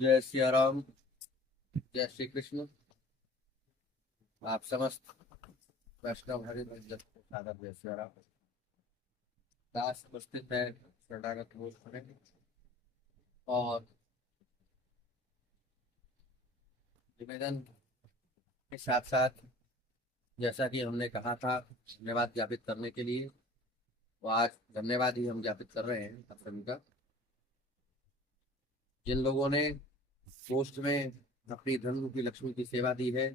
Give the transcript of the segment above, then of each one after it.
जय सिया राम। जय श्री कृष्ण। आप समस्त वैष्णव हरि भक्त को सादर जय सिया राम। दास उपस्थित है शरणागत हो खड़े और निवेदन के साथ साथ जैसा कि हमने कहा था धन्यवाद ज्ञापित करने के लिए, तो आज धन्यवाद ही हम ज्ञापित कर रहे हैं आप सभी का, जिन लोगों ने पोस्ट में अपनी धन रूपी लक्ष्मी की सेवा दी है।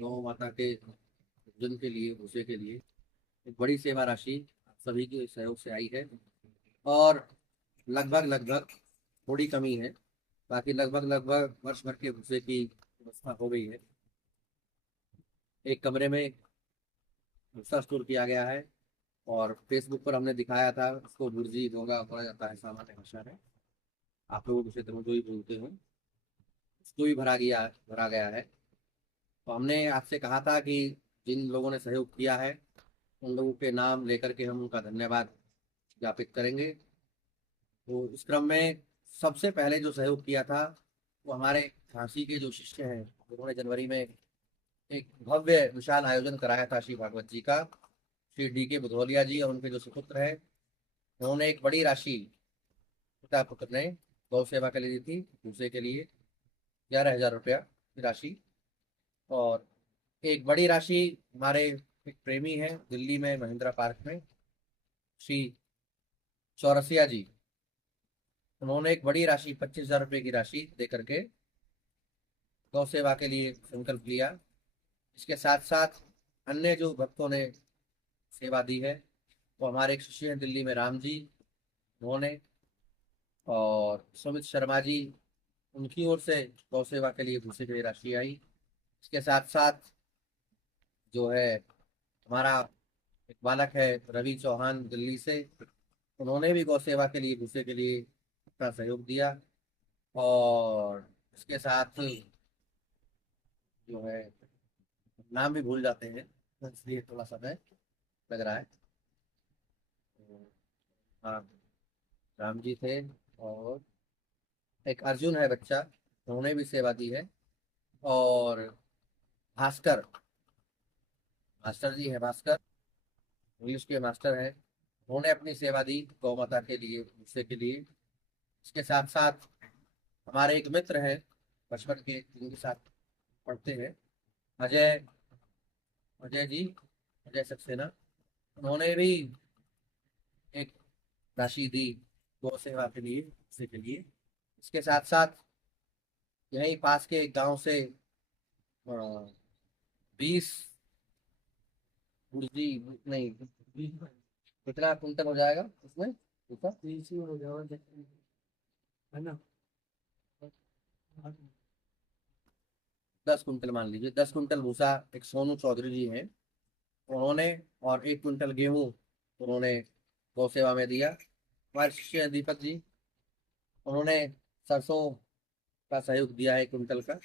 गौ माता के पूजन के लिए, भूसे के लिए एक बड़ी सेवा राशि आप सभी के सहयोग से आई है और लगभग लगभग थोड़ी कमी है, बाकी लगभग लगभग वर्ष भर के भूसे की व्यवस्था हो गई है। एक कमरे में भूसा स्टोर किया गया है और फेसबुक पर हमने दिखाया था, उसको भुर्जी भोगा बोला जाता है सामान्य भाषा में, आप लोगों के क्षेत्र में जो ही बोलते हो, उसको भी भरा गया है। तो हमने आपसे कहा था कि जिन लोगों ने सहयोग किया है उन लोगों के नाम लेकर के हम उनका धन्यवाद ज्ञापित करेंगे। तो इस क्रम में सबसे पहले जो सहयोग किया था वो हमारे झांसी के जो शिष्य हैं, उन्होंने जनवरी में एक भव्य विशाल आयोजन कराया था श्री भागवत जी का। श्री डी के बुधौलिया जी और उनके जो सुपुत्र हैं, उन्होंने एक बड़ी राशि पिता पुत्र ने गौ सेवा के लिए दी थी, भूसे के लिए 11,000 रुपया की राशि। और एक बड़ी राशि हमारे एक प्रेमी हैं दिल्ली में महिंद्रा पार्क में, श्री चौरसिया जी, उन्होंने एक बड़ी राशि 25,000 रुपये की राशि दे करके गौ सेवा के लिए संकल्प लिया। इसके साथ साथ अन्य जो भक्तों ने सेवा दी है वो हमारे एक शिष्य हैं दिल्ली में राम जी, उन्होंने, और सुमित शर्मा जी, उनकी ओर से गौ सेवा के लिए दूसरी बड़ी राशि आई। इसके साथ साथ जो है हमारा एक बालक है रवि चौहान दिल्ली से, उन्होंने भी गौ सेवा के लिए भूसे के लिए अपना सहयोग दिया। और इसके साथ जो है नाम भी भूल जाते हैं, तो इसलिए थोड़ा समय लग रहा है। तो, हाँ, राम जी थे और एक अर्जुन है बच्चा, उन्होंने भी सेवा दी है। और भास्कर, मास्टर जी है भास्कर, इंग्लिश के मास्टर हैं, उन्होंने अपनी सेवा दी गौ माता के लिए, भूसे के लिए। इसके साथ साथ हमारे एक मित्र हैं बचपन के, जिनके साथ पढ़ते हैं, अजय, अजय जी, अजय सक्सेना, उन्होंने भी एक राशि दी गौ सेवा के लिए, भूसे के लिए। इसके साथ साथ यहीं पास के एक गांव से 20 जी नहीं, कितना कुंटल हो जाएगा उसमें भूसा? 20 ही हो जाएगा, है ना। 10 कुंटल मान लीजिए, 10 कुंटल भूसा एक सोनू चौधरी जी हैं, उन्होंने, और 1 कुंटल गेहूं उन्होंने गौ सेवा में दिया। हमारे शिष्य हैं दीपक जी, उन्होंने सरसों का सहयोग दिया है 1 कुंटल का।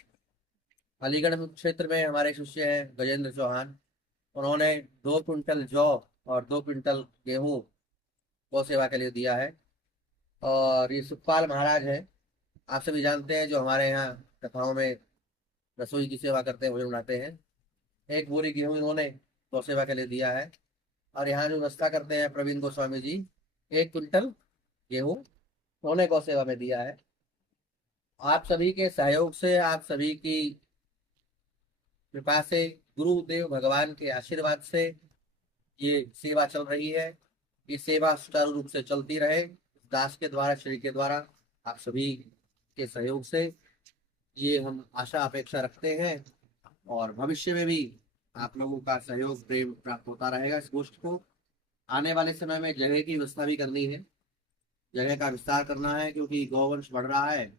अलीगढ़ क्षेत्र में हमारे शिष्य हैं गजेंद्र चौहान, उन्होंने 2 कुंटल जौ और 2 कुंटल गेहूं गौ सेवा के लिए दिया है। और ये सुखपाल महाराज हैं, आप सभी जानते हैं, जो हमारे यहाँ कथाओं में रसोई की सेवा करते हैं, भोजन बनाते हैं। एक बोरी गेहूं इन्होंने गौ सेवा के लिए दिया है। और यहाँ जो व्यवस्था करते हैं प्रवीण गोस्वामी जी, 1 कुंटल गेहूं उन्होंने गौ सेवा में दिया है। आप सभी के सहयोग से, आप सभी की कृपा से, गुरुदेव भगवान के आशीर्वाद से ये सेवा चल रही है। ये सेवा सुचारू रूप से चलती रहे, दास के द्वारा, श्री के द्वारा, आप सभी के सहयोग से ये हम आशा अपेक्षा रखते हैं। और भविष्य में भी आप लोगों का सहयोग प्रेम प्राप्त होता रहेगा इस गोष्ठ को। आने वाले समय में जगह की व्यवस्था भी करनी है, जगह का विस्तार करना है, क्योंकि गौवंश बढ़ रहा है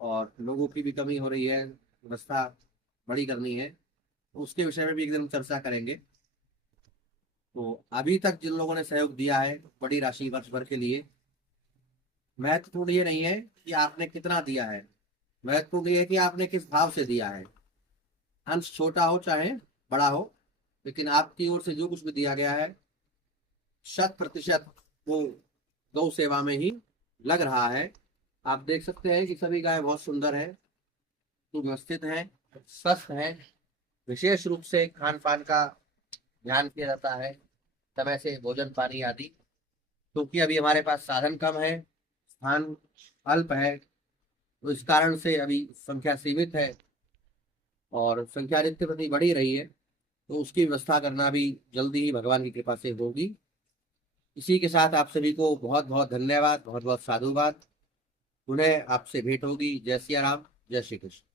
और लोगों की भी कमी हो रही है, व्यवस्था बड़ी करनी है, तो उसके विषय में भी एक दिन हम चर्चा करेंगे। तो अभी तक जिन लोगों ने सहयोग दिया है बड़ी राशि वर्ष भर के लिए, महत्वपूर्ण ये नहीं है कि आपने कितना दिया है, महत्वपूर्ण ये है कि आपने किस भाव से दिया है। अंश छोटा हो चाहे बड़ा हो, लेकिन आपकी ओर से जो कुछ भी दिया गया है 100% वो गौ सेवा में ही लग रहा है। आप देख सकते हैं कि सभी गाय बहुत सुंदर है, सुव्यवस्थित है, स्वस्थ है। विशेष रूप से खान पान का ध्यान किया जाता है, समय से भोजन पानी आदि। क्योंकि अभी हमारे पास साधन कम है, स्थान अल्प है, तो इस कारण से अभी संख्या सीमित है और संख्या नित्य प्रति बढ़ी रही है। तो उसकी व्यवस्था करना भी जल्दी ही भगवान की कृपा से होगी। इसी के साथ आप सभी को बहुत बहुत धन्यवाद, बहुत बहुत साधुवाद। पुनः आपसे भेंट होगी। जय सिया राम, जय श्री कृष्ण।